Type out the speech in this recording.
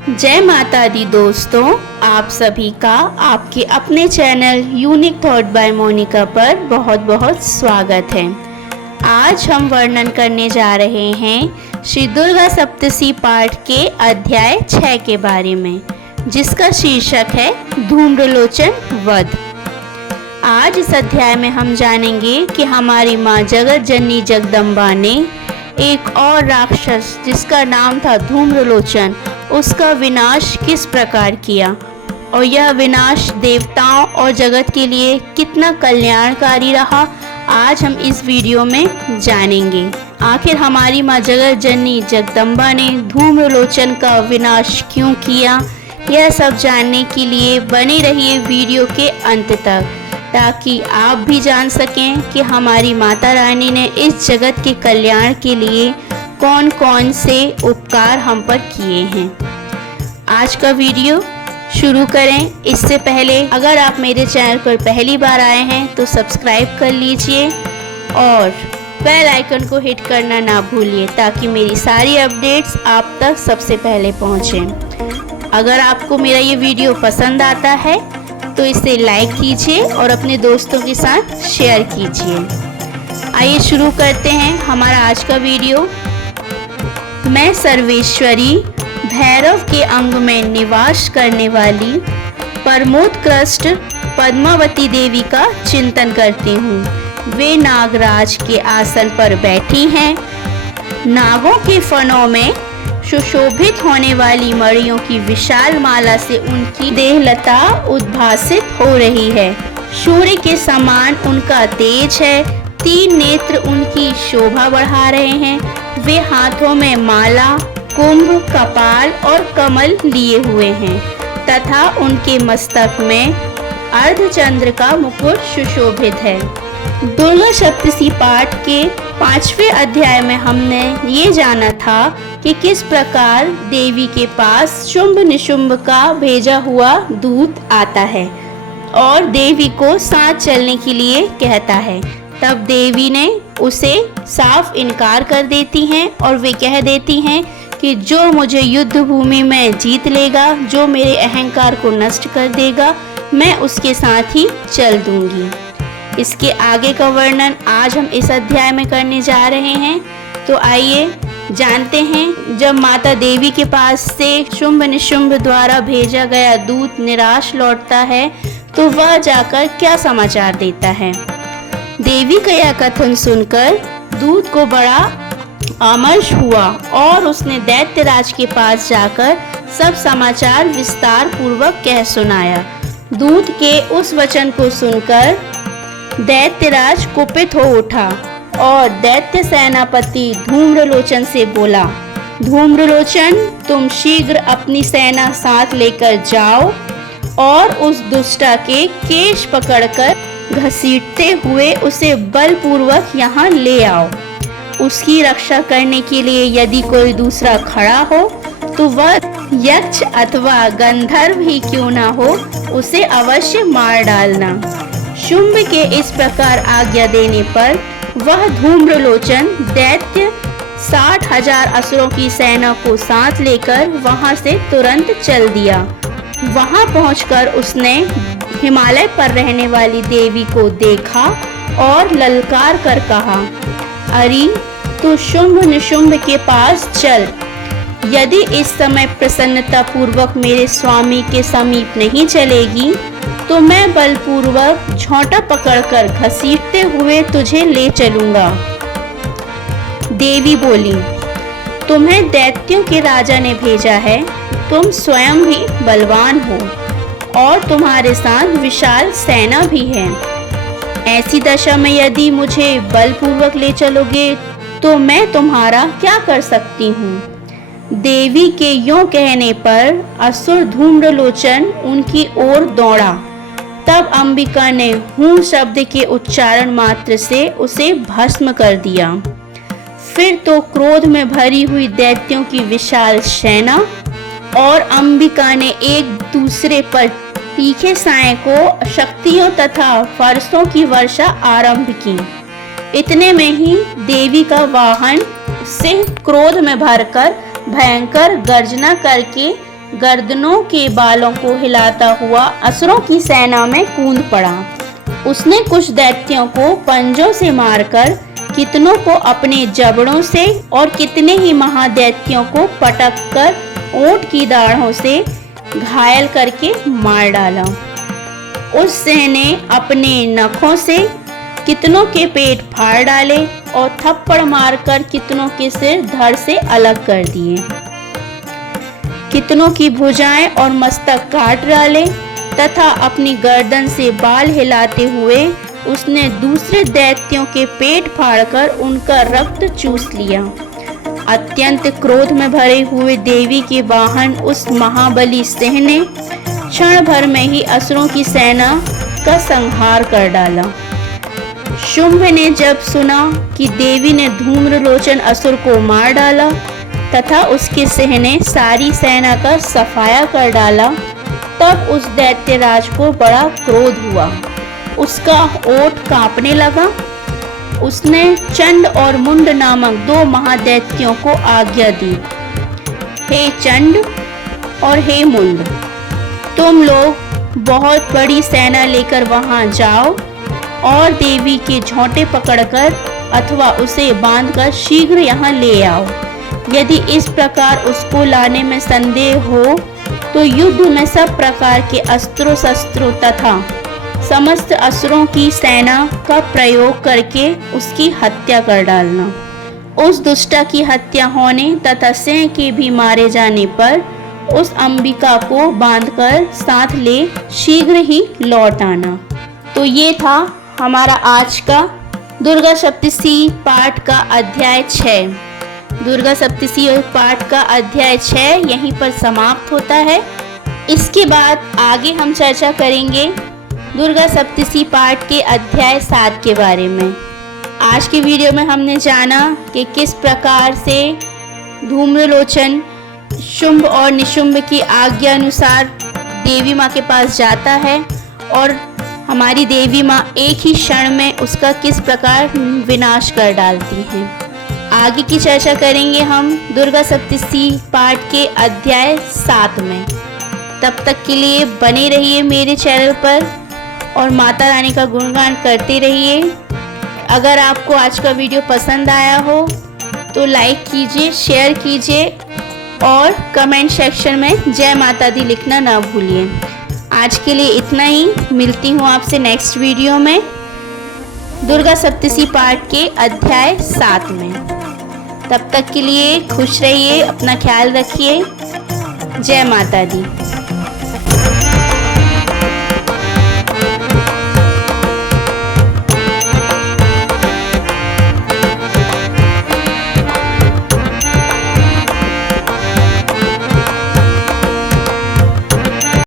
जय माता दी दोस्तों, आप सभी का आपके अपने channel unique thought by Monika पर बहुत बहुत स्वागत है। आज हम वर्णन करने जा रहे हैं श्री दुर्गा सप्तशी पाठ के अध्याय 6 के बारे में, जिसका शीर्षक है धूम्रलोचन वध। आज इस अध्याय में हम जानेंगे कि हमारी माँ जगत जननी जगदम्बा ने एक और राक्षस जिसका नाम था धूम्रलोचन, उसका विनाश किस प्रकार किया और यह विनाश देवताओं और जगत के लिए कितना कल्याणकारी रहा। आज हम इस वीडियो में जानेंगे आखिर हमारी माँ जगत जननी जगदम्बा ने धूम्रलोचन का विनाश क्यों किया। यह सब जानने के लिए बने रहिए वीडियो के अंत तक, ताकि आप भी जान सकें कि हमारी माता रानी ने इस जगत के कल्याण के लिए कौन कौन से उपकार हम पर किए हैं। आज का वीडियो शुरू करें। इससे पहले अगर आप मेरे चैनल पर पहली बार आए हैं तो सब्सक्राइब कर लीजिए और बेल आइकन को हिट करना ना भूलिए, ताकि मेरी सारी अपडेट्स आप तक सबसे पहले पहुंचें। अगर आपको मेरा ये वीडियो पसंद आता है तो इसे लाइक कीजिए और अपने दोस्तों के साथ शेयर कीजिए। आइए शुरू करते हैं हमारा आज का वीडियो। मैं सर्वेश्वरी भैरव के अंग में निवास करने वाली परमोत्कृष्ट पद्मावती देवी का चिंतन करती हूँ। वे नागराज के आसन पर बैठी हैं। नागों के फनों में सुशोभित होने वाली मणियों की विशाल माला से उनकी देहलता उद्भासित हो रही है। सूर्य के समान उनका तेज है। 3 नेत्र उनकी शोभा बढ़ा रहे हैं। वे हाथों में माला, कुंभ, कपाल और कमल लिए हुए हैं तथा उनके मस्तक में अर्धचंद्र का मुकुट सुशोभित है। दुर्गा सप्तशी पाठ के 5वें अध्याय में हमने ये जाना था कि किस प्रकार देवी के पास शुंभ निशुंभ का भेजा हुआ दूत आता है और देवी को साथ चलने के लिए कहता है। तब देवी ने उसे साफ इनकार कर देती हैं और वे कह देती हैं कि जो मुझे युद्ध भूमि में जीत लेगा, जो मेरे अहंकार को नष्ट कर देगा, मैं उसके साथ ही चल दूंगी। इसके आगे का वर्णन आज हम इस अध्याय में करने जा रहे हैं। तो आइए जानते हैं, जब माता देवी के पास से शुंभ निशुंभ द्वारा भेजा गया दूत निराश लौटता है तो वह जाकर क्या समाचार देता है। देवी का यह कथन सुनकर दूत को बड़ा आमर्ष हुआ और उसने दैत्यराज के पास जाकर सब समाचार विस्तार पूर्वक कह सुनाया। दूत के उस वचन को सुनकर दैत्यराज कुपित हो उठा और दैत्य सेनापति धूम्रलोचन से बोला, धूम्रलोचन, तुम शीघ्र अपनी सेना साथ लेकर जाओ और उस दुष्टा के केश पकड़कर घसीटते हुए उसे बलपूर्वक यहाँ ले आओ। उसकी रक्षा करने के लिए यदि कोई दूसरा खड़ा हो तो वह यक्ष अथवा गंधर्व ही क्यों ना हो, उसे अवश्य मार डालना। शुंभ के इस प्रकार आज्ञा देने पर वह धूम्रलोचन दैत्य 60,000 असुरों की सेना को साथ लेकर वहां से तुरंत चल दिया। वहां पहुंचकर उसने हिमालय पर रहने वाली देवी को देखा और ललकार कर कहा, अरे तू शुंभ निशुंभ के पास चल। यदि इस समय प्रसन्नता पूर्वक मेरे स्वामी के समीप नहीं चलेगी तो मैं बलपूर्वक झोंटा पकड़कर घसीटते हुए तुझे ले चलूंगा। देवी बोली, तुम्हें दैत्यों के राजा ने भेजा है। तुम स्वयं भी बलवान हो और तुम्हारे साथ विशाल सेना भी है। ऐसी दशा में यदि मुझे बलपूर्वक ले चलोगे तो मैं तुम्हारा क्या कर सकती हूँ। देवी के यूं कहने पर असुर धूम्रलोचन उनकी ओर दौड़ा। तब अंबिका ने हूँ शब्द के उच्चारण मात्र से उसे भस्म कर दिया। फिर तो क्रोध में भरी हुई दैत्यों की विशाल सेना और अंबिका ने एक दूसरे पर तीखे साए को शक्तियों तथा फरसों की वर्षा आरंभ की। इतने में ही देवी का वाहन से क्रोध में भरकर भयंकर गर्जना करके गर्दनों के बालों को हिलाता हुआ असुरों की सेना में कूद पड़ा। उसने कुछ दैत्यों को पंजों से मारकर कितनों को अपने जबड़ों से और कितने ही महादैत्यों को पटककर ऊंट की दाढ़ों से घायल करके मार डाला। उस सिंह ने अपने नखों से कितनों के पेट फाड़ डाले और थप्पड़ मारकर कितनों के सिर धड़ से अलग कर दिए। कितनों की भुजाएं और मस्तक काट डाले तथा अपनी गर्दन से बाल हिलाते हुए उसने दूसरे दैत्यों के पेट फाड़कर उनका रक्त चूस लिया। अत्यंत क्रोध में भरे हुए देवी के वाहन उस महाबली सिंह ने क्षण भर में ही असुरों की सेना का संहार कर डाला। शुंभ ने जब सुना कि देवी ने धूम्रलोचन असुर को मार डाला तथा उसके सिंह ने सारी सेना का सफाया कर डाला, तब उस दैत्यराज को बड़ा क्रोध हुआ। उसका ओठ कांपने लगा। उसने चंड और मुंड नामक 2 महादैत्यों को आज्ञा दी, हे चंड और हे मुंड, तुम लोग बहुत बड़ी सेना लेकर वहां जाओ और देवी के झोंटे पकड़कर अथवा उसे बांधकर शीघ्र यहाँ ले आओ। यदि इस प्रकार उसको लाने में संदेह हो तो युद्ध में सब प्रकार के अस्त्रों शस्त्रों तथा समस्त असुरों की सेना का प्रयोग करके उसकी हत्या कर डालना। उस दुष्टा की हत्या होने तथा सिंह के भी मारे जाने पर उस अंबिका को बांधकर साथ ले शीघ्र ही लौट आना। तो ये था हमारा आज का दुर्गा सप्तशी पाठ का अध्याय 6। दुर्गा सप्तशी पाठ का अध्याय 6 यहीं पर समाप्त होता है। इसके बाद आगे हम चर्चा करेंगे दुर्गा सप्तशी पाठ के अध्याय 7 के बारे में। आज की वीडियो में हमने जाना कि किस प्रकार से धूम्रलोचन शुंभ और निशुंभ की आज्ञा अनुसार देवी माँ के पास जाता है और हमारी देवी माँ एक ही क्षण में उसका किस प्रकार विनाश कर डालती हैं। आगे की चर्चा करेंगे हम दुर्गा सप्तशी पाठ के अध्याय 7 में। तब तक के लिए बने रहिए मेरे चैनल पर और माता रानी का गुणगान करते रहिए। अगर आपको आज का वीडियो पसंद आया हो तो लाइक कीजिए, शेयर कीजिए और कमेंट सेक्शन में जय माता दी लिखना ना भूलिए। आज के लिए इतना ही। मिलती हूँ आपसे नेक्स्ट वीडियो में दुर्गा सप्तशी पाठ के अध्याय 7 में। तब तक के लिए खुश रहिए, अपना ख्याल रखिए। जय माता दी।